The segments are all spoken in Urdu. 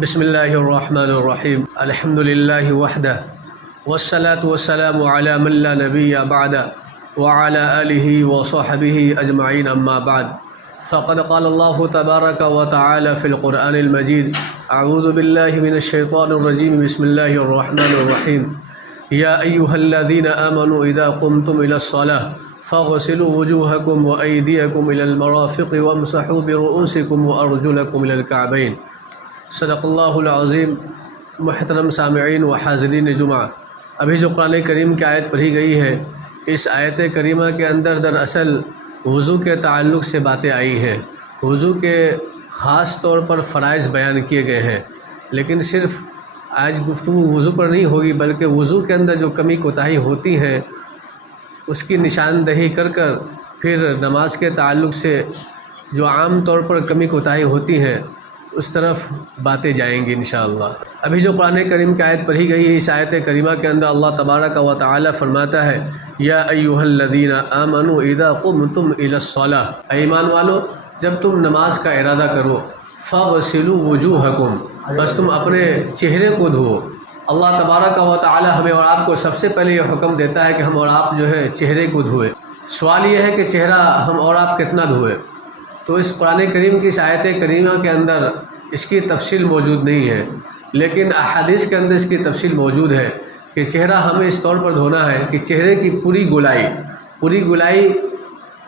بسم اللہ الرحمن الرحیم الحمد للہ وحدہ والصلاة والسلام علی من لا نبی بعد وعلى آلہ وصحبہ اجمعین اما بعد فقد قال اللہ تبارک وتعالی فی القرآن المجید اعوذ باللہ من الشیطان الرجیم بسم اللہ الرحمن الرحیم یا ایہا الذین آمنوا اذا قمتم الى الصلاة فاغسلوا وجوہکم وایدیکم الى المرافق وامسحوا برؤوسکم وارجلکم الى الکعبین۔ صدق اللہ العظیم۔ محترم سامعین و حاضرین جمعہ، ابھی جو قرآن کریم کی آیت پڑھی گئی ہے، اس آیت کریمہ کے اندر دراصل وضو کے تعلق سے باتیں آئی ہیں۔ وضو کے خاص طور پر فرائض بیان کیے گئے ہیں، لیکن صرف آج گفتگو وضو پر نہیں ہوگی، بلکہ وضو کے اندر جو کمی کوتاہی ہوتی ہیں اس کی نشاندہی کر پھر نماز کے تعلق سے جو عام طور پر کمی کوتاہی ہوتی ہیں اس طرف باتیں جائیں گی انشاءاللہ۔ ابھی جو قرآن کریم کی آیت پڑھی گئی ہے، اس آیت کریمہ کے اندر اللہ تبارک و تعالی فرماتا ہے یا ایھا الذین آمنوا اذا قمتم الی الصلاۃ، اے ایمان والو جب تم نماز کا ارادہ کرو، فاغسلوا وجوہکم، بس تم اپنے چہرے کو دھو۔ اللہ تبارک و تعالی ہمیں اور آپ کو سب سے پہلے یہ حکم دیتا ہے کہ ہم اور آپ جو ہے چہرے کو دھوئے۔ سوال یہ ہے کہ چہرہ ہم اور آپ کتنا دھوئے؟ تو اس قرآن کریم کی آیت کریمہ کے اندر اس کی تفصیل موجود نہیں ہے، لیکن احادیث کے اندر اس کی تفصیل موجود ہے کہ چہرہ ہمیں اس طور پر دھونا ہے کہ چہرے کی پوری گلائی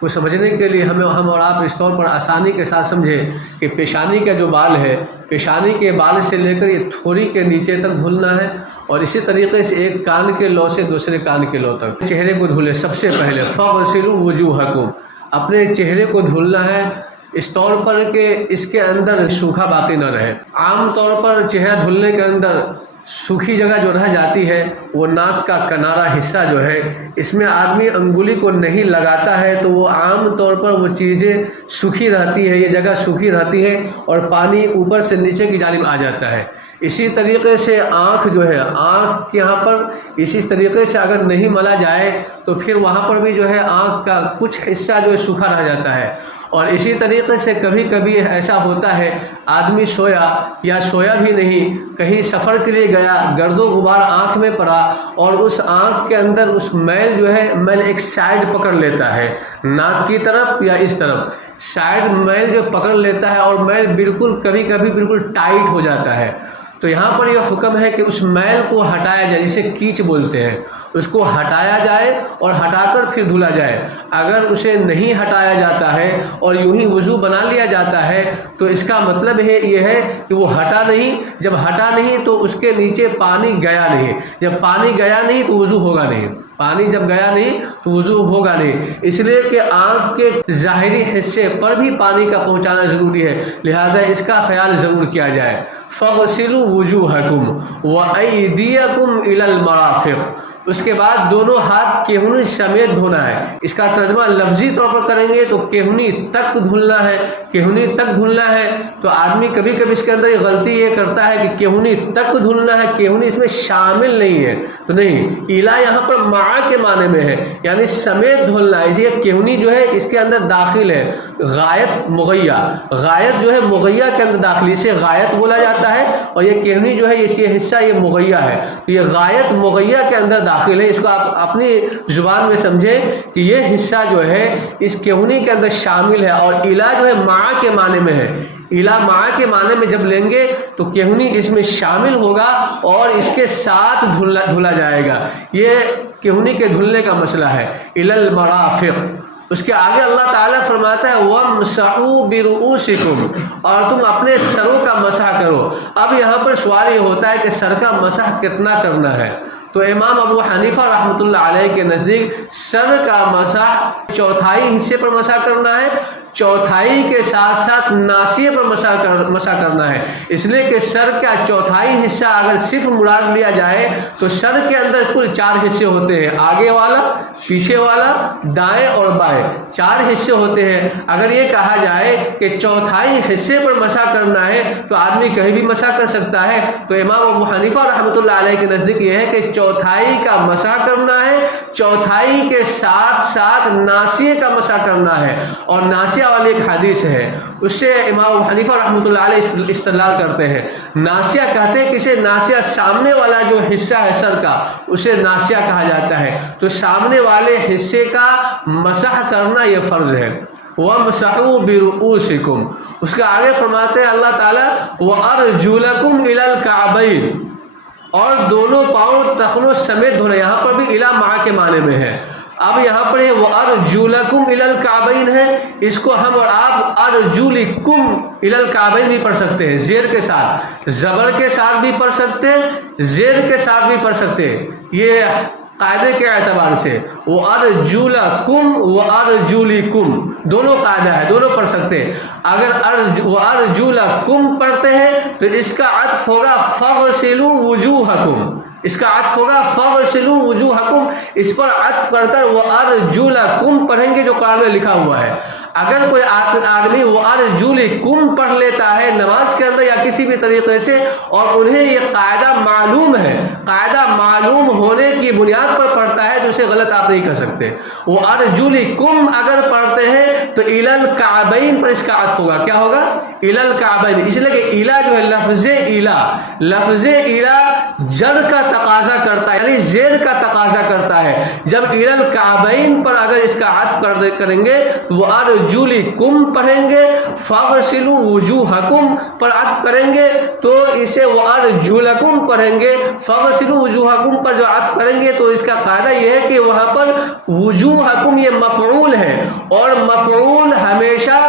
کو سمجھنے کے لیے ہم اور آپ اس طور پر آسانی کے ساتھ سمجھیں کہ پیشانی کا جو بال ہے، پیشانی کے بال سے لے کر یہ تھوڑی کے نیچے تک دھلنا ہے، اور اسی طریقے سے ایک کان کے لو سے دوسرے کان کے لو تک چہرے کو دھلے۔ سب سے پہلے فاغسلوا وجوہکم، اپنے چہرے کو دھلنا ہے اس طور پر کہ اس کے اندر سوکھا باقی نہ رہے۔ عام طور پر چہرہ دھلنے کے اندر سوکھی جگہ جو رہ جاتی ہے وہ ناک کا کنارہ حصہ جو ہے، اس میں آدمی انگلی کو نہیں لگاتا ہے تو وہ عام طور پر وہ چیزیں سوکھی رہتی ہے، یہ جگہ سوکھی رہتی ہے اور پانی اوپر سے نیچے کی جانب آ جاتا ہے۔ اسی طریقے سے آنکھ جو ہے، آنکھ کے یہاں پر اسی طریقے سے اگر نہیں ملا جائے تو پھر وہاں پر بھی جو ہے آنکھ کا کچھ حصہ جو ہے سوکھا رہ جاتا ہے۔ اور اسی طریقے سے کبھی کبھی ایسا ہوتا ہے آدمی سویا یا سویا بھی نہیں، کہیں سفر کے لیے گیا، گرد و غبار آنکھ میں پڑا اور اس آنکھ کے اندر اس میل جو ہے، میل ایک سائیڈ پکڑ لیتا ہے ناک کی طرف یا اس طرف، سائیڈ میل جو پکڑ لیتا ہے اور میل بالکل کبھی کبھی بالکل ٹائٹ ہو جاتا ہے، تو یہاں پر یہ حکم ہے کہ اس میل کو ہٹایا جائے، جسے کیچ بولتے ہیں، اس کو ہٹایا جائے اور ہٹا کر پھر دھلا جائے۔ اگر اسے نہیں ہٹایا جاتا ہے اور یوں ہی وضو بنا لیا جاتا ہے تو اس کا مطلب یہ ہے کہ وہ ہٹا نہیں، جب ہٹا نہیں تو اس کے نیچے پانی گیا نہیں، جب پانی گیا نہیں تو وضو ہوگا نہیں، پانی جب گیا نہیں تو وضو ہوگا نہیں، اس لیے کہ آنکھ کے ظاہری حصے پر بھی پانی کا پہنچانا ضروری ہے، لہٰذا اس کا خیال ضرور کیا جائے۔ فاغسلوا وجوہکم وایدیکم الی المرافق، اس کے بعد دونوں ہاتھ کہنی سمیت دھونا ہے۔ اس کا ترجمہ لفظی طور پر کریں گے تو کہنی تک دھلنا ہے، کہنی تک دھلنا ہے۔ تو آدمی کبھی کبھی اس کے اندر یہ غلطی یہ کرتا ہے کہ کہنی تک دھلنا ہے، کہنی اس میں شامل نہیں ہے، تو نہیں، الا یہاں پر مع کے معنی میں ہے، یعنی سمیت دھلنا ہے۔ یہ کہنی جو ہے اس کے اندر داخل ہے، غایت مغیہ، غایت جو ہے مغیہ کے اندر داخل، اسے غایت بولا جاتا ہے، اور یہ کہنی جو ہے یہ حصہ یہ مغیہ ہے، تو یہ غایت مغیہ کے اندر داخل ہے۔ اس کو آپ اپنی زبان میں سمجھیں کہ یہ حصہ جو ہے اس کہنی کے اندر شامل ہے، اور الا جو ہے مع کے معنی میں ہے، الا مع کے معنی میں جب لیں گے تو کہنی اس میں شامل ہوگا اور اس کے ساتھ دھلا جائے گا۔ یہ کہنی کے دھلنے کا مسئلہ ہے۔ الی المرافق، اس کے آگے اللہ تعالیٰ فرماتا ہے وَامْسَحُوا بِرُؤُوسِكُمْ، اور تم اپنے سروں کا مسح کرو۔ اب یہاں پر سوال یہ ہوتا ہے کہ سر کا مسح کتنا کرنا ہے؟ تو امام ابو حنیفہ رحمۃ اللہ علیہ کے نزدیک سر کا مسح چوتھائی حصے پر مسح کرنا ہے، چوتھائی کے ساتھ ساتھ ناصیے پر مسح کرنا ہے، اس لیے کہ سر کا چوتھائی حصہ اگر صرف مراد لیا جائے تو سر کے اندر کل 4 حصے ہوتے ہیں، آگے والا، پیچھے والا، دائیں اور بائیں، 4 حصے ہوتے ہیں۔ اگر یہ کہا جائے کہ چوتھائی حصے پر مسح کرنا ہے تو آدمی کہیں بھی مسح کر سکتا ہے، تو امام ابو حنیفہ رحمۃ اللہ علیہ کے نزدیک یہ ہے کہ چوتھائی کا مسح کرنا ہے، چوتھائی کے ساتھ ساتھ ناصیے کا مسح کرنا ہے، اور ناصیے ناسیہ والی ایک حدیث ہے، اس سے امام حنیفہ رحمۃ اللہ علیہ استدلال کرتے ہیں۔ ناسیہ کہتے ہیں کسی ناسیہ سامنے والا جو حصہ ہے سر کا، اسے ناسیہ کہا جاتا ہے۔ تو سامنے والے حصے کا مسح کرنا یہ فرض ہے۔ وَامْسَحُوا بِرُؤُوسِكُمْ، اس کا آگے فرماتے ہیں اللہ تعالیٰ وَأَرْجُلَكُمْ إِلَى الْكَعْبَيْنِ، اور دونوں پاؤں ٹخنوں سمیت دھونا۔ یہاں پر بھی الا مع کے معنی میں ہے۔ اب یہاں پر ہے وَأَرْجُلَكُمْ إِلَى الْكَعْبَيْنِ ہے، اس کو ہم اور آپ أَرْجُلِكُمْ إِلَى الْكَعْبَيْنِ بھی پڑھ سکتے ہیں، زیر کے ساتھ، زبر کے ساتھ بھی پڑھ سکتے ہیں، زیر کے ساتھ بھی پڑھ سکتے ہیں۔ یہ قاعدے کے اعتبار سے وَأَرْجُلَكُمْ وَأَرْجُلِكُمْ دونوں قاعدہ ہے، دونوں پڑھ سکتے ہیں۔ اگر وَأَرْجُلَكُمْ پڑھتے ہیں تو اس کا عطف ہوگا فَغْسِلُوا وُجُوهَكُمْ، اس کا عطف ہوگا فَغْسِلُوا وُجُوهَكُمْ، اس پر عطف کر کر وَأَرْجُلَكُمْ پڑھیں گے جو قرآن میں لکھا ہوا ہے۔ اگر کوئی آدمی وَأَرْجُلِكُمْ پڑھ لیتا ہے نماز کے اندر یا کسی بھی طریقے سے، اور انہیں یہ قاعدہ معلوم ہے، قاعدہ معلوم ہونے کی بنیاد پر پڑھتا ہے، تو اسے غلط آپ نہیں کر سکتے۔ وَأَرْجُلِكُمْ اگر پڑھتے ہیں تو إِلَى الْكَعْبَيْنِ پر اس کا عطف ہوگا، کیا ہوگا؟ إِلَى الْكَعْبَيْنِ، اس لیے کہ إِلَى جو ہے لفظ إِلَى جر کا تقاضا کرتا ہے، یعنی زیر کا تقاضا کرتا ہے۔ جب إِلَى الْكَعْبَيْنِ پر اگر اس کا عطف کریں گے تو وَأَرْجُلِكُمْ پڑھیں گے، فَغْسِلُوا وُجُوهَكُمْ پر عطف کریں گے تو اسے وَأَرْجُلَكُمْ پڑھیں گے، فَغْسِلُوا وُجُوهَكُمْ پر جو عطف کریں گے تو اس کا قاعدہ یہ ہے کہ وہاں پر وجوہکم یہ مفعول ہے، اور مفعول ہمیشہ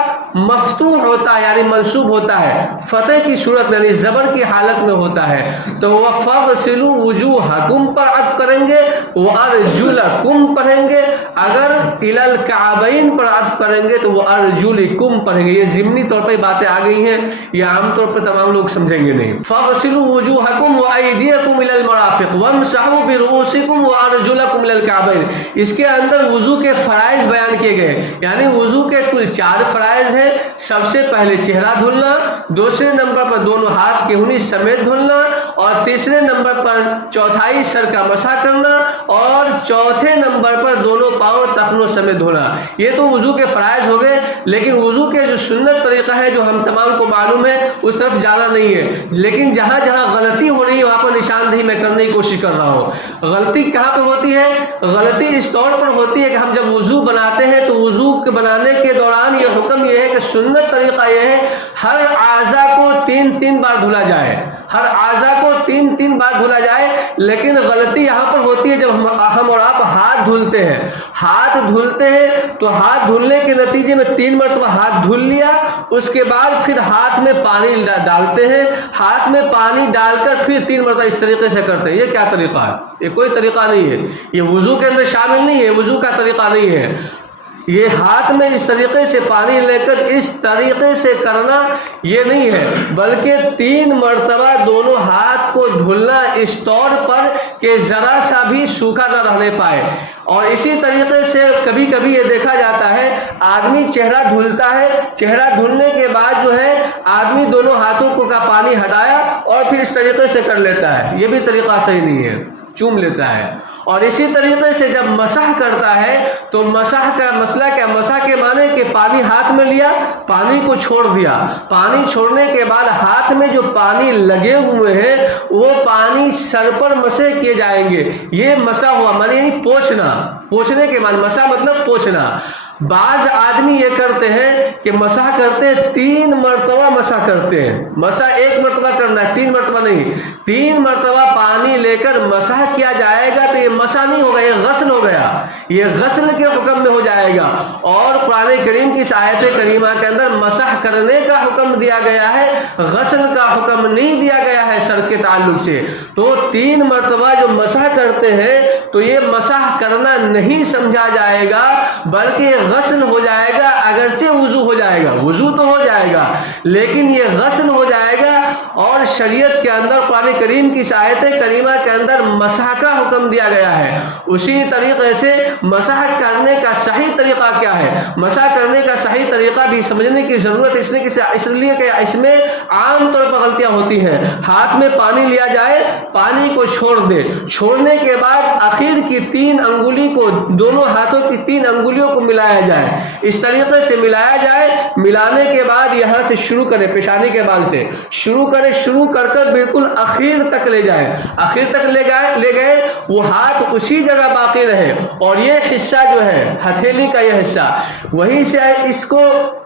مفتوح ہوتا ہے یعنی منصوب ہوتا ہے، فتح کی صورت میں یعنی زبر کی حالت میں ہوتا ہے۔ تو وہ فَغْسِلُوا وُجُوهَكُمْ پر عطف کریں گے، وَأَرْجُلَكُمْ پڑھیں گے۔ اگر إِلَى الْكَعْبَيْنِ پر عطف کریں گے تو وہ أَرْجُلِكُمْ پڑھیں گے۔ یہ ضمنی طور پہ باتیں آ گئی ہیں، یہ عام طور پر تمام لوگ سمجھیں گے نہیں۔ فَغْسِلُوا وُجُوهَكُمْ وَأَيْدِيَكُمْ إِلَى الْمَرَافِقِ وَامْسَحُوا بِرُؤُوسِكُمْ وَأَرْجُلَكُمْ إِلَى الْكَعْبَيْنِ۔ اس کے اندر وضو کے فرائض بیان کیے گئے، یعنی وضو کے کل 4 فرائض ہیں۔ سب سے پہلے چہرہ دھلنا، دوسرے نمبر پر دونوں ہاتھ کہونی سمیت دھلنا، اور تیسرے نمبر پر چوتھائی سر کا مسح کرنا، اور چوتھے نمبر پر دونوں پاؤں ٹخنوں سمیت دھونا۔ یہ تو وضو کے فرائض ہو گئے، لیکن وضو کے جو سنت طریقہ ہے جو ہم تمام کو معلوم ہے اس طرف جانا نہیں ہے، لیکن جہاں جہاں غلطی ہو رہی ہے وہاں پر نشاندہی میں کرنے کی کوشش کر رہا ہوں۔ غلطی کہاں پر ہوتی ہے؟ غلطی اس طور پر ہوتی ہے کہ ہم جب وضو بناتے ہیں تو وضو بنانے کے دوران یہ حکم یہ ہے کہ سنت طریقہ یہ ہے ہر اعضاء کو 3 بار دھلا جائے، ہر اعضاء کو 3 بار دھلا جائے، لیکن غلطی یہاں پر ہوتی ہے جب ہم اور آپ ہاتھ دھلتے ہیں۔ ہاتھ دھلتے ہیں تو ہاتھ دھلنے کے نتیجے میں 3 مرتبہ ہاتھ دھل لیا، اس کے بعد پھر ہاتھ میں پانی ڈالتے ہیں، ہاتھ میں پانی ڈال کر پھر 3 مرتبہ اس طریقے سے کرتے ہیں۔ یہ کیا طریقہ ہے؟ یہ کوئی طریقہ نہیں ہے، یہ وضو کے اندر شامل نہیں ہے، وضو کا طریقہ نہیں ہے۔ یہ ہاتھ میں اس طریقے سے پانی لے کر اس طریقے سے کرنا یہ نہیں ہے، بلکہ 3 مرتبہ دونوں ہاتھ کو دھلنا اس طور پر کہ ذرا سا بھی سوکھا نہ رہنے پائے۔ اور اسی طریقے سے کبھی کبھی یہ دیکھا جاتا ہے آدمی چہرہ دھلتا ہے، چہرہ دھلنے کے بعد جو ہے آدمی دونوں ہاتھوں کو کا پانی ہٹایا اور پھر اس طریقے سے کر لیتا ہے، یہ بھی طریقہ صحیح نہیں ہے، چوم لیتا ہے۔ اور اسی طریقے سے جب مسح کرتا ہے تو مسح کا مسئلہ کیا؟ مسح کے معنی کہ پانی ہاتھ میں لیا، پانی کو چھوڑ دیا، پانی چھوڑنے کے بعد ہاتھ میں جو پانی لگے ہوئے ہیں وہ پانی سر پر مسح کیے جائیں گے، یہ مسح ہوا، معنی یعنی پوچھنا، پوچھنے کے معنی مسح مطلب پوچھنا۔ بعض آدمی یہ کرتے ہیں کہ مسح کرتے ہیں 3 مرتبہ مسح کرتے ہیں، مسح 1 مرتبہ کرنا ہے، 3 مرتبہ نہیں، 3 مرتبہ پانی لے کر مسح کیا جائے گا تو یہ مسح نہیں ہوگا، یہ غسل ہو گیا، یہ غسل کے حکم میں ہو جائے گا۔ اور قرآن کریم کی آیت کریمہ کے اندر مسح کرنے کا حکم دیا گیا ہے، غسل کا حکم نہیں دیا گیا ہے سر کے تعلق سے۔ تو 3 مرتبہ جو مسح کرتے ہیں تو یہ مسح کرنا نہیں سمجھا جائے گا، بلکہ غسل ہو جائے گا، اگرچہ وضو ہو جائے گا، وضو تو ہو جائے گا لیکن یہ غسل ہو جائے گا۔ اور شریعت کے اندر قرآن کریم کی آیت کریمہ کے اندر مسح کا حکم دیا گیا ہے، اسی طریقے سے مسح کرنے کا صحیح طریقہ کیا ہے، مسح کرنے کا صحیح طریقہ بھی سمجھنے کی ضرورت اس لیے کہ اس میں عام طور پر غلطیاں ہوتی ہیں۔ ہاتھ میں پانی لیا جائے، پانی کو چھوڑ دے، چھوڑنے کے بعد آخر کی 3 انگلی کو، دونوں ہاتھوں کی 3 انگلیوں کو ملایا جائے، اس طریقے سے ملایا جائے، ملانے کے بعد یہاں سے شروع کرے، پیشانی کے بال سے شروع کرے، شروع کر بالکل آخر تک لے جائے، آخر تک لے گئے، وہ ہاتھ اسی جگہ باقی رہے، اور یہ حصہ جو ہے ہتھیلی کا یہ حصہ وہیں سے اس کو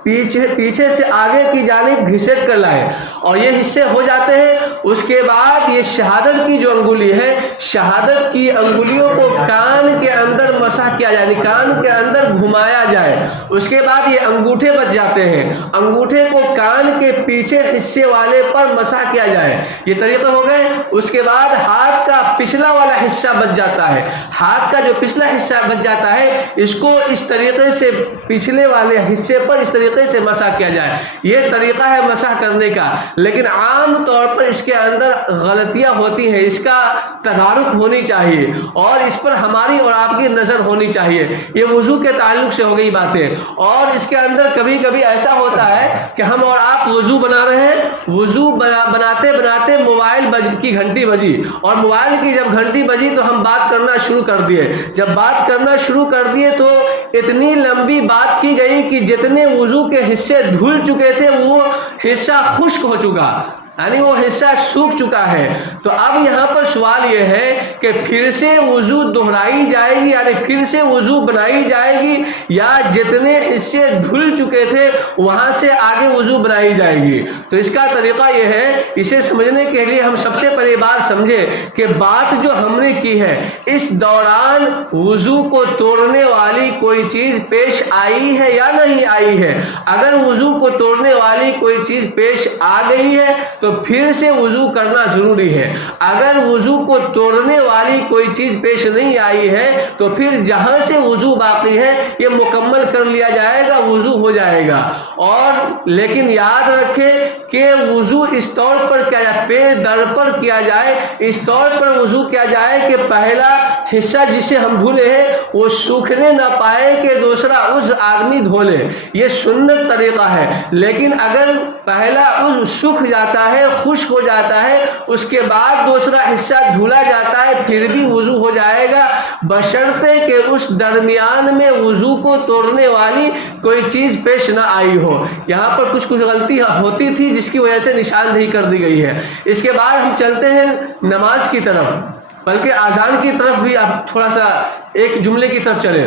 پیچھے سے آگے کی جانب گھسیٹ کر لائے، اور یہ حصے ہو جاتے ہیں۔ اس کے بعد یہ شہادت کی جو انگلی ہے، شہادت کی انگلیوں کو کان کے اندر مسح کیا جائے، یعنی کان کے اندر گھمایا جائے۔ اس کے بعد یہ انگوٹھے بچ جاتے ہیں، انگوٹھے کو کان کے پیچھے حصے والے پر مسح کیا جائے، یہ طریقے ہو گئے۔ اس کے بعد ہاتھ کا پچھلا والا حصہ بچ جاتا ہے، ہاتھ کا جو پچھلا حصہ بچ جاتا ہے، اس کو اس طریقے سے پچھلے والے حصے پر اس طریقے سے مسح کیا جائے، یہ طریقہ ہے مسح کرنے کا۔ لیکن عام طور پر اس کے اندر غلطیاں ہوتی ہیں، اس کا تدارک ہونی چاہیے، اور اس پر ہماری اور آپ کی نظر ہونی چاہیے۔ یہ وضو کے تعلق سے ہو گئی باتیں، اور اس کے اندر کبھی کبھی ایسا ہوتا ہے کہ ہم اور آپ وضو بنا رہے ہیں، وضو بناتے بناتے موبائل کی گھنٹی بجی، اور موبائل کی جب گھنٹی بجی تو ہم بات کرنا شروع کر دیے، جب بات کرنا شروع کر دیے تو اتنی لمبی بات کی گئی کہ جتنے وضو کے حصے دھل چکے تھے وہ حصہ خشک ہو چکا، یعنی وہ حصہ سوکھ چکا ہے۔ تو اب یہاں پر سوال یہ ہے کہ پھر سے وضو دہرائی جائے گی، یعنی پھر سے وضو بنائی جائے گی، یا جتنے حصے دھل چکے تھے وہاں سے آگے وضو بنائی جائے گی؟ تو اس کا طریقہ یہ ہے، اسے سمجھنے کے لیے ہم سب سے پہلے بات سمجھے کہ بات جو ہم نے کی ہے، اس دوران وضو کو توڑنے والی کوئی چیز پیش آئی ہے یا نہیں آئی ہے۔ اگر وضو کو توڑنے والی کوئی چیز پیش آ گئی ہے تو پھر سے وضو کرنا ضروری ہے۔ اگر وضو کو توڑنے والی کوئی چیز پیش نہیں آئی ہے تو پھر جہاں سے وضو باقی ہے یہ مکمل کر لیا جائے گا، وضو ہو جائے گا۔ اور لیکن یاد رکھے کہ وضو اس طور پر کیا جائے، پیر در پر کیا جائے، اس طور پر وضو کیا جائے کہ پہلا حصہ جسے ہم دھلے ہیں وہ سوکھنے نہ پائے کہ دوسرا عضو آدمی دھو لے، یہ سنت طریقہ ہے۔ لیکن اگر پہلا عضو سوکھ جاتا ہے، خشک ہو جاتا ہے، اس کے بعد دوسرا حصہ دھلا جاتا ہے، پھر بھی وضو ہو جائے گا، بشرطے کہ اس درمیان میں وضو کو توڑنے والی کوئی چیز پیش نہ آئی ہو۔ یہاں پر کچھ غلطی ہوتی تھی جس کی وجہ سے نشاندہی کر دی گئی ہے۔ اس کے بعد ہم چلتے ہیں نماز کی طرف، بلکہ اذان کی طرف بھی اب تھوڑا سا ایک جملے کی طرف چلیں۔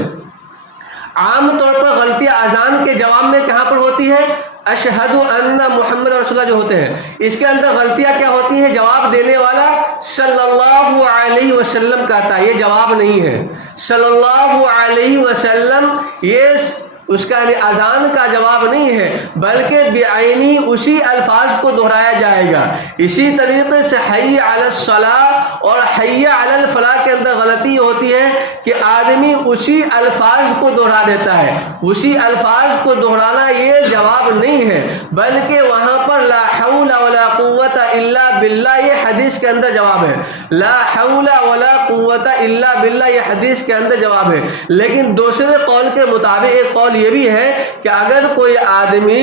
عام طور پر غلطیاں اذان کے جواب میں کہاں پر ہوتی ہے؟ اشہد ان محمد رسول اللہ جو ہوتے ہیں، اس کے اندر غلطیاں کیا ہوتی ہیں؟ جواب دینے والا صلی اللہ علیہ وسلم کہتا ہے، یہ جواب نہیں ہے۔ صلی اللہ علیہ وسلم یہ اس کا اذان کا جواب نہیں ہے، بلکہ بعینی اسی الفاظ کو دہرایا جائے گا۔ اسی طریقے سے حی علی الصلاۃ اور حی علی الفلاح کے اندر غلطی ہوتی ہے کہ آدمی اسی الفاظ کو دہرا دیتا ہے، اسی الفاظ کو دہرانا یہ جواب نہیں ہے، بلکہ وہاں پر لا حول ولا قوت الا باللہ یہ حدیث کے اندر جواب ہے، لا حول ولا قوت الا باللہ یہ حدیث کے اندر جواب ہے۔ لیکن دوسرے قول کے مطابق ایک قول یہ بھی ہے کہ اگر کوئی آدمی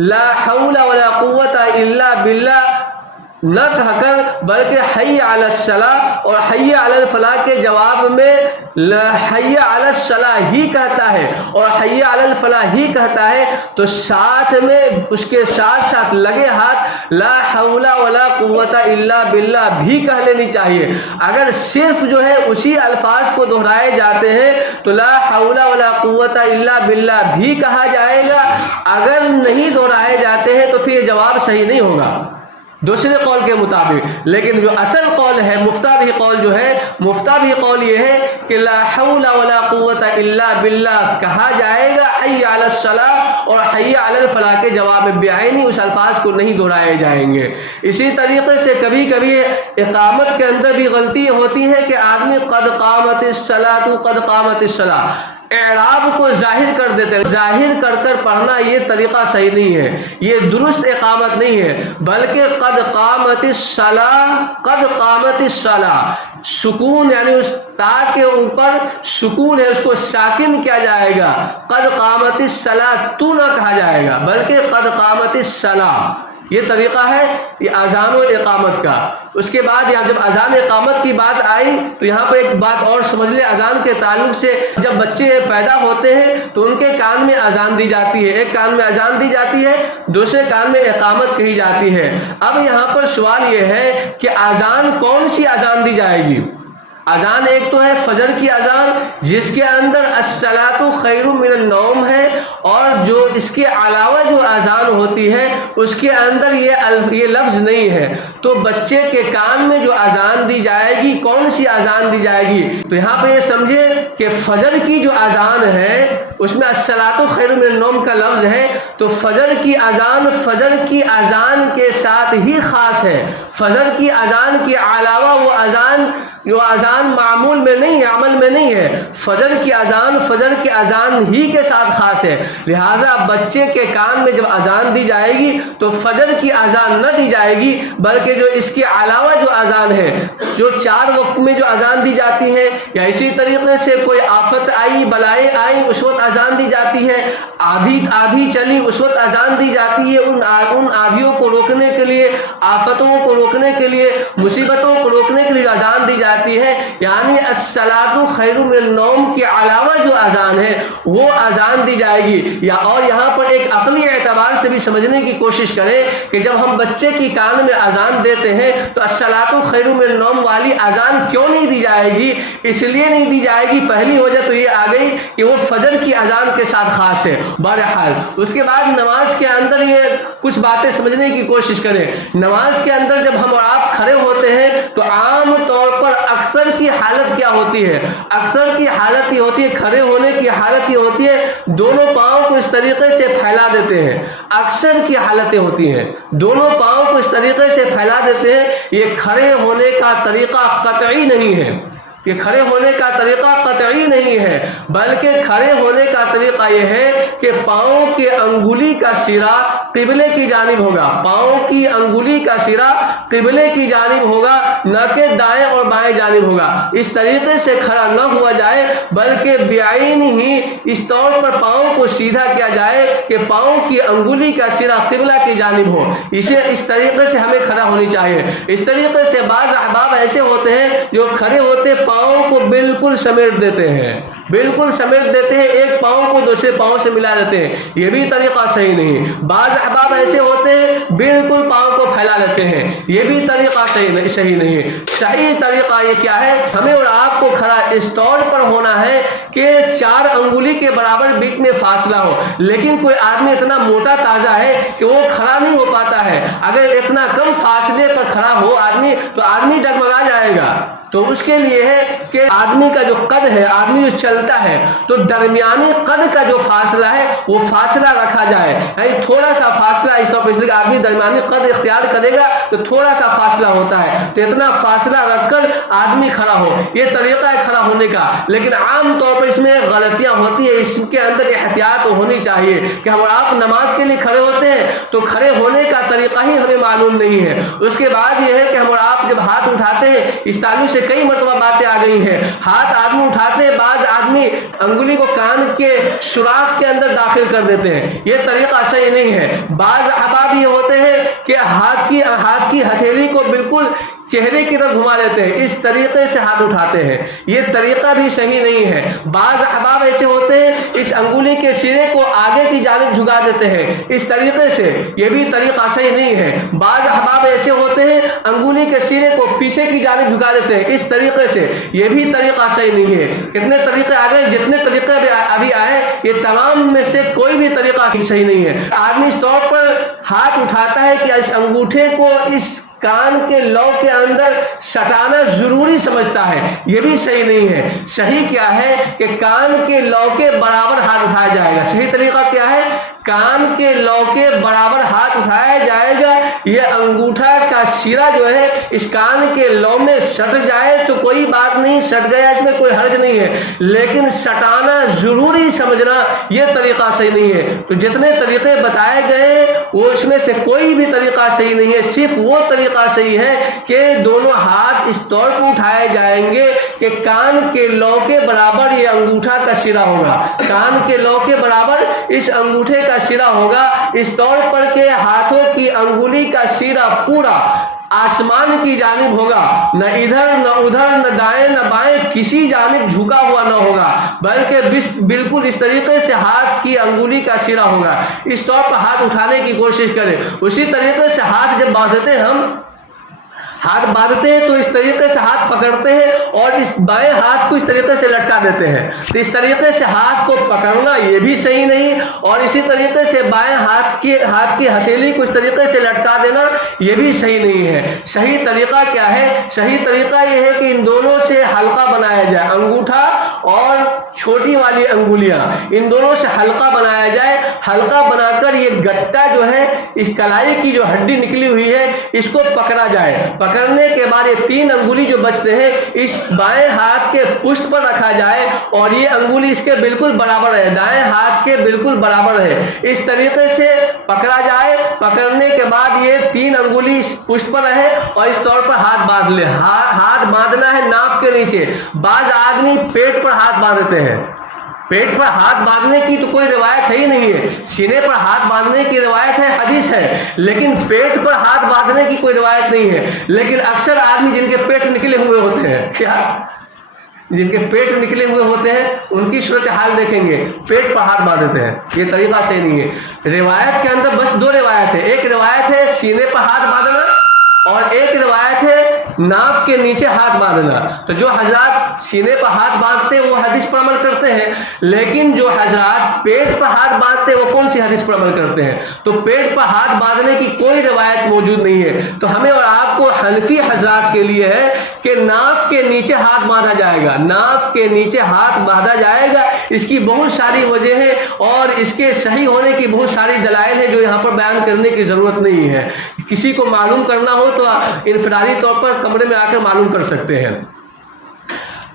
لا حول ولا قوت الا باللہ نہ کہہ کر بلکہ حی علی الصلاۃ اور حی علی الفلاح کے جواب میں حی علی الصلاۃ ہی کہتا ہے اور حی علی الفلاح ہی کہتا ہے، تو ساتھ میں اس کے ساتھ ساتھ لگے ہاتھ لا حول ولا قوت الا باللہ بھی کہہ لینی چاہیے۔ اگر صرف جو ہے اسی الفاظ کو دہرائے جاتے ہیں تو لا حول ولا قوت الا باللہ بھی کہا جائے گا، اگر نہیں دہرائے جاتے ہیں تو پھر یہ جواب صحیح نہیں ہوگا دوسرے قول کے مطابق۔ لیکن جو اصل قول ہے، مفتہ بھی قول جو ہے، مفتہ بھی قول یہ ہے کہ لا حول ولا قوت الا باللہ کہا جائے گا حی علی الصلاۃ اور حی علی الفلاح کے جواب میں بعینی اس الفاظ کو نہیں دہرائے جائیں گے۔ اسی طریقے سے کبھی کبھی اقامت کے اندر بھی غلطی ہوتی ہے کہ آدمی قد قامت الصلاۃ قد قامت الصلاۃ، اعراب کو ظاہر کر دیتے ہیں. ظاہر کر کر پڑھنا یہ طریقہ صحیح نہیں ہے، یہ درست اقامت نہیں ہے، بلکہ قد قامت الصلاۃ، قد قامت الصلاۃ، سکون یعنی اس تا کے اوپر سکون ہے، اس کو ساکن کیا جائے گا، قد قامت الصلاۃ تو نہ کہا جائے گا بلکہ قد قامت الصلاۃ. یہ طریقہ ہے یہ اذان و اقامت کا. اس کے بعد یہاں جب اذان اقامت کی بات آئی تو یہاں پہ ایک بات اور سمجھ لیں اذان کے تعلق سے. جب بچے پیدا ہوتے ہیں تو ان کے کان میں اذان دی جاتی ہے، ایک کان میں اذان دی جاتی ہے، دوسرے کان میں اقامت کہی جاتی ہے. اب یہاں پر سوال یہ ہے کہ اذان کون سی اذان دی جائے گی؟ اذان ایک تو ہے فجر کی اذان جس کے اندر الصلاۃ خیر من النوم ہے، اور جو اس کے علاوہ جو اذان ہوتی ہے اس کے اندر یہ لفظ نہیں ہے. تو بچے کے کان میں جو اذان دی جائے گی کون سی اذان دی جائے گی؟ تو یہاں پہ یہ سمجھے کہ فجر کی جو اذان ہے اس میں الصلاۃ خیر من النوم کا لفظ ہے، تو فجر کی اذان فجر کی اذان کے ساتھ ہی خاص ہے. فجر کی اذان کے علاوہ وہ اذان جو اذان معمول میں نہیں ہے، عمل میں نہیں ہے، فجر کی اذان فجر کی اذان ہی کے ساتھ خاص ہے. لہٰذا بچے کے کان میں جب اذان دی جائے گی تو فجر کی اذان نہ دی جائے گی بلکہ جو اس کے علاوہ جو اذان ہے، جو 4 وقت میں جو اذان دی جاتی ہے، یا اسی طریقے سے کوئی آفت آئی بلائیں آئی اس وقت اذان دی جاتی ہے، آدھی چلی اس وقت اذان دی جاتی ہے. ان آدھیوں کو روکنے کے لیے، آفتوں کو روکنے کے لیے، مصیبتوں کو روکنے کے لیے اذان دی جاتی ہے. یعنی الصلاۃ خیر من النوم کے علاوہ جو اذان ہے وہ اذان دی جائے گی. یا اور یہاں پر ایک عقلی اعتبار سے بھی سمجھنے کی کوشش کریں کہ جب ہم بچے کی کان میں اذان دیتے ہیں تو الصلاۃ خیر من النوم والی اذان کیوں نہیں دی جائے گی؟ اس لیے نہیں دی جائے گی، پہلی وجہ تو یہ آ گئی کہ وہ فجر کی اذان کے ساتھ خاص ہے. بہرحال اس کے بعد نماز کے اندر یہ کچھ باتیں سمجھنے کی کوشش کریں. نماز کے اندر جب ہم اور آپ کھڑے ہوتے ہیں تو عام طور پر اکثر کی حالت کیا ہوتی ہے؟ اکثر کی حالت یہ ہوتی ہے، کھڑے ہونے کی حالت یہ ہوتی ہے دونوں پاؤں کو اس طریقے سے پھیلا دیتے ہیں. اکثر کی حالتیں ہوتی ہیں دونوں پاؤں کو اس طریقے سے پھیلا دیتے ہیں. یہ کھڑے ہونے کا طریقہ قطعی نہیں ہے، یہ کھڑے ہونے کا طریقہ قطعی نہیں ہے، بلکہ کھڑے ہونے کا طریقہ یہ ہے کہ پاؤں کے انگلی کا سرا قبلے کی جانب ہوگا، پاؤں کی انگلی کا سرا قبلے کی جانب ہوگا، نہ کہ دائیں اور بائیں جانب ہوگا. اس طریقے سے کھڑا نہ ہوا جائے بلکہ بعین ہی اس طور پر پاؤں کو سیدھا کیا جائے کہ پاؤں کی انگلی کا سرا قبلہ کی جانب ہو. اس طریقے سے ہمیں کھڑا ہونی چاہیے. اس طریقے سے بعض احباب ایسے ہوتے ہیں جو کھڑے ہوتے پاؤں کو بالکل سمیٹ دیتے ہیں، بالکل سمیٹ دیتے ہیں، ایک پاؤں کو دوسرے پاؤں سے ملا دیتے ہیں. یہ بھی طریقہ صحیح نہیں. بعض احباب ایسے ہوتے ہیں بالکل پاؤں کو پھیلا لیتے ہیں، یہ بھی طریقہ صحیح نہیں ہے. صحیح طریقہ یہ کیا ہے؟ ہمیں اور آپ کو کھڑا اس طور پر ہونا ہے کہ 4 انگلی کے برابر بیچ میں فاصلہ ہو. لیکن کوئی آدمی اتنا موٹا تازہ ہے کہ وہ کھڑا نہیں ہو پاتا ہے. اگر اتنا کم فاصلے پر کھڑا ہو آدمی تو آدمی ڈگمگا جائے گا. تو اس کے لیے ہے کہ آدمی کا جو قد ہے، آدمی جو چلتا ہے تو درمیانی قد کا جو فاصلہ ہے وہ فاصلہ رکھا جائے، یعنی تھوڑا سا فاصلہ اس طور پر، اس لیے آدمی درمیانی قد اختیار کرے گا تو تھوڑا سا فاصلہ ہوتا ہے، تو اتنا فاصلہ رکھ کر آدمی کھڑا ہو. یہ طریقہ ہے کھڑا ہونے کا. لیکن عام طور پر اس میں غلطیاں ہوتی ہیں، اس کے اندر احتیاط ہونی چاہیے کہ ہم آپ نماز کے لیے کھڑے ہوتے ہیں تو کھڑے ہونے کا طریقہ ہی ہمیں معلوم نہیں ہے. اس کے بعد یہ ہے کہ ہم آپ جب ہاتھ اٹھاتے ہیں، اس تعلق سے کئی مرتبہ باتیں آ گئی ہیں. ہاتھ آدمی اٹھاتے ہیں، بعض آدمی انگلی کو کان کے سوراخ کے اندر داخل کر دیتے ہیں، یہ طریقہ صحیح نہیں ہے. بعض احباب یہ ہوتے ہیں کہ ہاتھ کی ہتھیلی کو بالکل چہرے کی طرف گھما لیتے ہیں، اس طریقے سے ہاتھ اٹھاتے ہیں، یہ طریقہ بھی صحیح نہیں ہے. بعض احباب ایسے ہوتے ہیں اس انگلی کے سرے کو آگے کی جانب جھکا دیتے ہیں، اس طریقے سے، یہ بھی طریقہ صحیح نہیں ہے. بعض احباب ایسے ہوتے ہیں انگلی کے سرے کو پیچھے کی جانب جھکا دیتے ہیں، اس طریقے سے، یہ بھی طریقہ صحیح نہیں ہے. کتنے طریقے آ گئے، جتنے طریقے ابھی آئے یہ تمام میں سے کوئی بھی طریقہ صحیح نہیں ہے. آدمی اس طور پر ہاتھ اٹھاتا ہے کہ اس انگوٹھے کو اس کان کے لو کے اندر سٹانا ضروری سمجھتا ہے، یہ بھی صحیح نہیں ہے. صحیح کیا ہے کہ کان کے لو کے برابر ہاتھ اٹھایا جائے گا. صحیح طریقہ کیا ہے؟ کان کے لو کے برابر ہاتھ اٹھایا جائے گا. یہ انگوٹھا کا سرا جو ہے اس کان کے لو میں سٹ جائے تو کوئی بات نہیں, سٹ گیا اس میں کوئی حرج نہیں ہے, لیکن سٹانا ضروری سمجھنا یہ طریقہ صحیح نہیں ہے. تو جتنے طریقے بتائے گئے وہ اس میں سے کوئی بھی طریقہ صحیح نہیں ہے. صرف وہ طریقہ صحیح ہے کہ دونوں ہاتھ اس طور پر اٹھائے جائیں گے کہ کان کے لو کے برابر یہ انگوٹھا کا سرا ہوگا, کان کے لو کے برابر اس انگوٹھے کا سرا ہوگا, اس طور پر کہ ہاتھوں کی انگلی کا سرا پورا آسمان کی جانب ہوگا, نہ ادھر نہ ادھر نہ دائیں نہ بائیں کسی جانب جھکا ہوا نہ ہوگا, بلکہ بالکل اس طریقے سے ہاتھ کی انگلی کا سرا ہوگا. اس طور پر ہاتھ اٹھانے کی کوشش کریں. اسی طریقے سے ہاتھ جب باندھتے ہیں, ہم ہاتھ باندھتے ہیں تو اس طریقے سے ہاتھ پکڑتے ہیں اور اس بائیں ہاتھ کو اس طریقے سے لٹکا دیتے ہیں. تو اس طریقے سے ہاتھ کو پکڑنا یہ بھی صحیح نہیں, اور اسی طریقے سے بائیں ہاتھ کی ہتھیلی کو اس طریقے سے لٹکا دینا یہ بھی صحیح نہیں ہے. صحیح طریقہ کیا ہے؟ صحیح طریقہ یہ ہے کہ ان دونوں سے حلقہ بنایا جائے, انگوٹھا اور چھوٹی والی انگلیاں ان دونوں سے حلقہ بنایا جائے. حلقہ بنا کر یہ گٹا جو ہے اس کلائی کی جو ہڈی نکلی ہوئی ہے اس کو پکڑا جائے. پکڑنے کے بعد یہ 3 انگلی جو بچتے ہیں اس بائیں ہاتھ کے پشت پر رکھا جائے اور یہ انگلی اس کے بالکل برابر ہے, دائیں ہاتھ کے بالکل برابر ہے. اس طریقے سے پکڑا جائے. پکڑنے کے بعد یہ 3 انگلی اس پشت پر رہے اور اس طور پر ہاتھ باندھ لے. ہاتھ باندھنا ہے ناف کے نیچے. بعض آدمی پیٹ پر ہاتھ باندھتے ہیں. پیٹ پر ہاتھ باندھنے کی تو کوئی روایت ہے ہی نہیں ہے. سینے پر ہاتھ باندھنے کی روایت ہے, حدیث ہے, لیکن پیٹ پر ہاتھ باندھنے کی کوئی روایت نہیں ہے. لیکن اکثر آدمی جن کے پیٹ نکلے ہوئے ہوتے ہیں, کیا جن کے پیٹ نکلے ہوئے ہوتے ہیں ان کی صورتحال دیکھیں گے, پیٹ پر ہاتھ باندھتے ہیں. یہ طریقہ صحیح نہیں ہے. روایت کے اندر بس 2 روایت ہے. ایک روایت ہے سینے پر ہاتھ باندھنا اور ایک روایت ہے ناف کے نیچے ہاتھ باندھنا. تو جو حضرات سینے پر ہاتھ باندھتے ہیں وہ حدیث پر عمل کرتے ہیں, لیکن جو حضرات پیٹ پر ہاتھ باندھتے ہیں وہ کون سی حدیث پر عمل کرتے ہیں؟ تو پیٹ پر ہاتھ باندھنے کی کوئی روایت موجود نہیں ہے. تو ہمیں اور آپ کو حنفی حضرات کے لیے ہے کہ ناف کے نیچے ہاتھ باندھا جائے گا, ناف کے نیچے ہاتھ باندھا جائے گا. اس کی بہت ساری وجہ ہے اور اس کے صحیح ہونے کی بہت ساری دلائل ہیں جو یہاں پر بیان کرنے کی ضرورت نہیں ہے. کسی کو معلوم کرنا ہو تو انفرادی طور پر کمرے میں آ کر معلوم کر سکتے ہیں.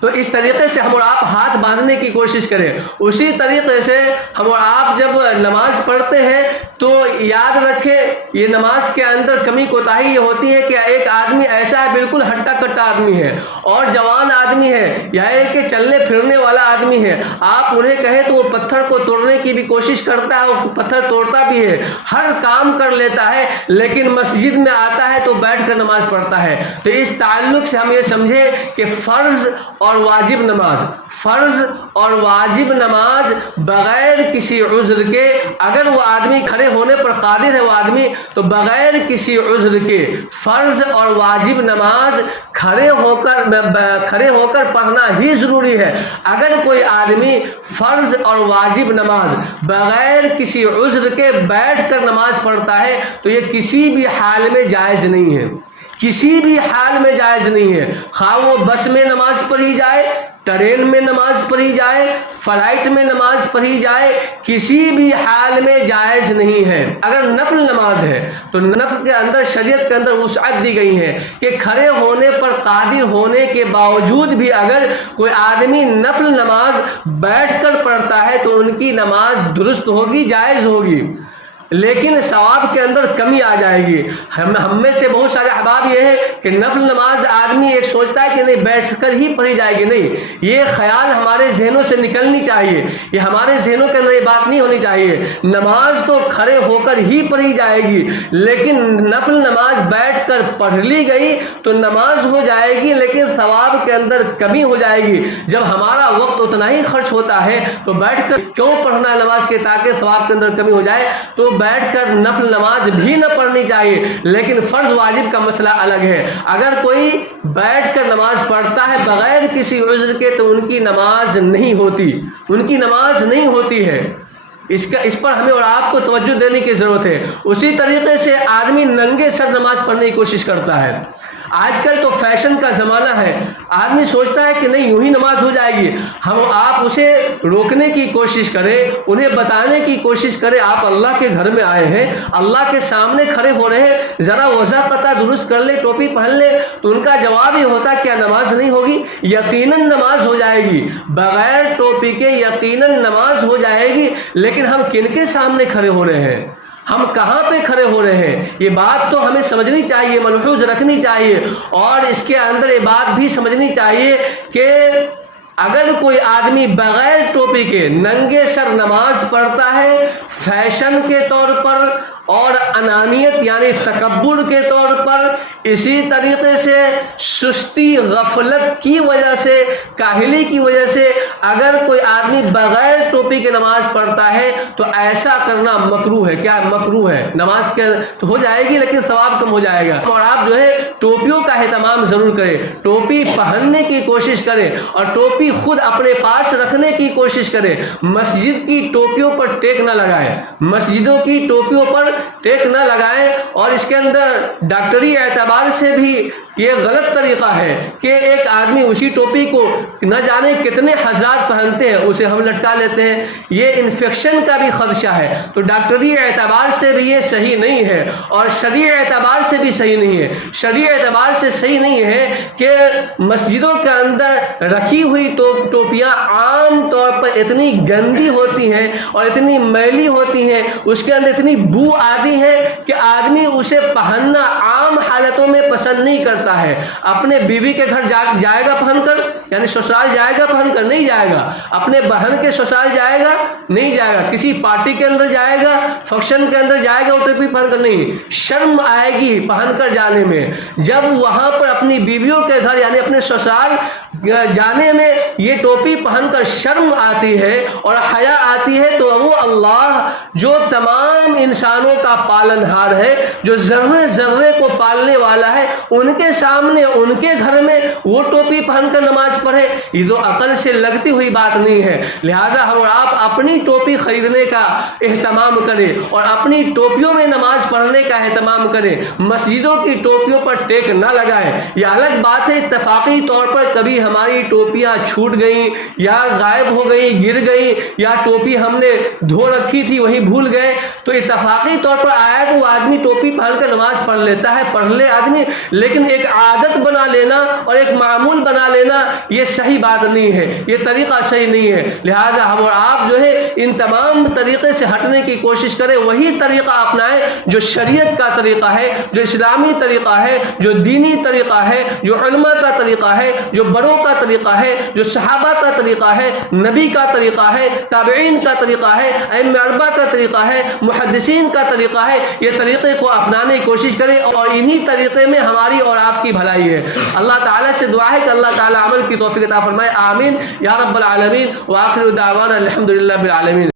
تو اس طریقے سے ہم اور آپ ہاتھ باندھنے کی کوشش کریں. اسی طریقے سے ہم اور آپ جب نماز پڑھتے ہیں تو یاد رکھیں یہ نماز کے اندر کمی کوتاہی یہ ہوتی ہے کہ ایک آدمی ایسا ہے بالکل ہٹا کٹا آدمی ہے اور جوان آدمی ہے یا ایک کہ چلنے پھرنے والا آدمی ہے. آپ انہیں کہیں تو وہ پتھر کو توڑنے کی بھی کوشش کرتا ہے, وہ پتھر توڑتا بھی ہے, ہر کام کر لیتا ہے, لیکن مسجد میں آتا ہے تو بیٹھ کر نماز پڑھتا ہے. تو اس تعلق سے ہم یہ سمجھیں کہ فرض اور واجب نماز, فرض اور واجب نماز بغیر کسی عذر کے, اگر وہ آدمی کھڑے ہونے پر قادر ہے وہ آدمی, تو بغیر کسی عذر کے فرض اور واجب نماز کھڑے ہو کر پڑھنا ہی ضروری ہے. اگر کوئی آدمی فرض اور واجب نماز بغیر کسی عذر کے بیٹھ کر نماز پڑھتا ہے تو یہ کسی بھی حال میں جائز نہیں ہے, کسی بھی حال میں جائز نہیں ہے. خواہ وہ بس میں نماز پڑھی جائے, ٹرین میں نماز پڑھی جائے, فلائٹ میں نماز پڑھی جائے, کسی بھی حال میں جائز نہیں ہے. اگر نفل نماز ہے تو نفل کے اندر شریعت کے اندر وسعت دی گئی ہے کہ کھڑے ہونے پر قادر ہونے کے باوجود بھی اگر کوئی آدمی نفل نماز بیٹھ کر پڑھتا ہے تو ان کی نماز درست ہوگی, جائز ہوگی, لیکن ثواب کے اندر کمی آ جائے گی. ہم میں سے بہت سارے احباب یہ ہے کہ نفل نماز آدمی ایک سوچتا ہے کہ نہیں بیٹھ کر ہی پڑھی جائے گی. نہیں, یہ خیال ہمارے ذہنوں سے نکلنی چاہیے, یہ ہمارے ذہنوں کے اندر یہ بات نہیں ہونی چاہیے. نماز تو کھڑے ہو کر ہی پڑھی جائے گی, لیکن نفل نماز بیٹھ کر پڑھ لی گئی تو نماز ہو جائے گی لیکن ثواب کے اندر کمی ہو جائے گی. جب ہمارا وقت اتنا ہی خرچ ہوتا ہے تو بیٹھ کر کیوں پڑھنا نماز کے تاکہ ثواب کے اندر کمی ہو جائے. تو بیٹھ کر نفل نماز بھی نہ پڑھنی چاہیے, لیکن فرض واجب کا مسئلہ الگ ہے. اگر کوئی بیٹھ کر نماز پڑھتا ہے بغیر کسی عذر کے تو ان کی نماز نہیں ہوتی, ان کی نماز نہیں ہوتی ہے. اس پر ہمیں اور آپ کو توجہ دینے کی ضرورت ہے. اسی طریقے سے آدمی ننگے سر نماز پڑھنے کی کوشش کرتا ہے. آج کل تو فیشن کا زمانہ ہے، آدمی سوچتا ہے کہ نہیں یوں ہی نماز ہو جائے گی. آپ اسے روکنے کی کوشش کریں، انہیں بتانے کی کوشش کریں آپ اللہ کے گھر میں آئے ہیں، اللہ کے سامنے کھڑے ہو رہے ہیں، ذرا وضو قطع درست کر لے، ٹوپی پہن لے. تو ان کا جواب یہ ہوتا کیا نماز نہیں ہوگی؟ یقیناً نماز ہو جائے گی، بغیر ٹوپی کے یقیناً نماز ہو جائے گی. لیکن ہم کن کے سامنے کھڑے ہو رہے ہیں؟ ہم کہاں پہ کھڑے ہو رہے ہیں؟ یہ بات تو ہمیں سمجھنی چاہیے، ملحوظ رکھنی چاہیے. اور اس کے اندر یہ بات بھی سمجھنی چاہیے کہ اگر کوئی آدمی بغیر ٹوپی کے ننگے سر نماز پڑھتا ہے فیشن کے طور پر اور انانیت یعنی تکبر کے طور پر، اسی طریقے سے سستی غفلت کی وجہ سے، کاہلی کی وجہ سے اگر کوئی آدمی بغیر ٹوپی کے نماز پڑھتا ہے تو ایسا کرنا مکروہ ہے. کیا مکروہ ہے؟ نماز کے تو ہو جائے گی لیکن ثواب کم ہو جائے گا. اور آپ جو ہے ٹوپیوں کا اہتمام ضرور کریں، ٹوپی پہننے کی کوشش کریں اور ٹوپی خود اپنے پاس رکھنے کی کوشش کریں. مسجد کی ٹوپیوں پر ٹیک نہ لگائیں، مسجدوں کی ٹوپیوں پر ٹیک نہ لگائیں. اور اس کے اندر ڈاکٹری اعتبار سے بھی یہ غلط طریقہ ہے کہ ایک آدمی اسی ٹوپی کو نہ جانے کتنے ہزار پہنتے ہیں، اسے ہم لٹکا لیتے ہیں. یہ انفیکشن کا بھی خدشہ ہے. تو ڈاکٹری اعتبار سے بھی یہ صحیح نہیں ہے اور شرعی اعتبار سے بھی صحیح نہیں ہے. شرعی اعتبار سے صحیح نہیں ہے کہ مسجدوں کے اندر رکھی ہوئی ٹوپیاں عام طور پر اتنی گندی ہوتی ہیں اور اتنی میلی ہوتی ہیں، اس کے اندر اتنی بو آتی ہے کہ آدمی اسے پہننا عام حالتوں میں پسند نہیں کرتا ہے. اپنے بیوی کے گھر جائے گا پہن کر، یعنی سسرال جائے گا پہن کر؟ نہیں جائے گا. اپنے بہن کے سسرال جائے گا؟ نہیں جائے گا. کسی پارٹی کے اندر جائے گا، فنکشن کے اندر جائے گا وہ ٹوپی پہن کر؟ نہیں. شرم آئے گی پہن کر جانے میں. جب وہاں پر اپنی بیویوں کے گھر یعنی اپنے سسرال جانے میں یہ ٹوپی پہن کر شرم آتی ہے اور حیا آتی ہے تو وہ اللہ جو تمام انسانوں کا پالنہار ہے، جو ذرے ذرے کو پالنے والا ہے، ان کے سامنے ان کے گھر میں وہ ٹوپی پہن کر نماز پڑھے، یہ تو عقل سے لگتی ہوئی بات نہیں ہے. لہٰذا ہم اور آپ اپنی ٹوپی خریدنے کا اہتمام کریں اور اپنی ٹوپیوں میں نماز پڑھنے کا اہتمام کریں. مسجدوں کی ٹوپیوں پر ٹیک نہ لگائیں. یہ الگ بات ہے اتفاقی طور پر کبھی ہماری ٹوپیاں چھوٹ گئیں یا غائب ہو گئی، گر گئی، یا ٹوپی ہم نے دھو رکھی تھی وہیں بھول گئے، تو اتفاقی طور پر آیا کہ وہ آدمی ٹوپی پہن کر نماز پڑھ لیتا ہے، پڑھ لے آدمی. لیکن ایک عادت بنا لینا اور ایک معمول بنا لینا یہ صحیح بات نہیں ہے، یہ طریقہ صحیح نہیں ہے. لہٰذا ہم اور آپ جو ہے ان تمام طریقے سے ہٹنے کی کوشش کریں، وہی طریقہ اپنائیں جو شریعت کا طریقہ ہے، جو اسلامی طریقہ ہے، جو دینی طریقہ ہے، جو علماء کا طریقہ ہے، جو بڑوں کا طریقہ ہے، جو صحابہ کا طریقہ ہے، نبی کا طریقہ ہے، تابعین کا طریقہ ہے، ائمہ اربعہ کا طریقہ ہے، محدثین کا طریقہ ہے. یہ طریقے کو اپنانے کی کوشش کریں اور انہی طریقے میں ہماری اور آپ کی بھلائی ہے. اللہ تعالیٰ سے دعا ہے کہ اللہ تعالیٰ عمل کی توفیق عطا فرمائے. آمین یا رب العالمین. وآخر دعوانا الحمدللہ بالعالمین.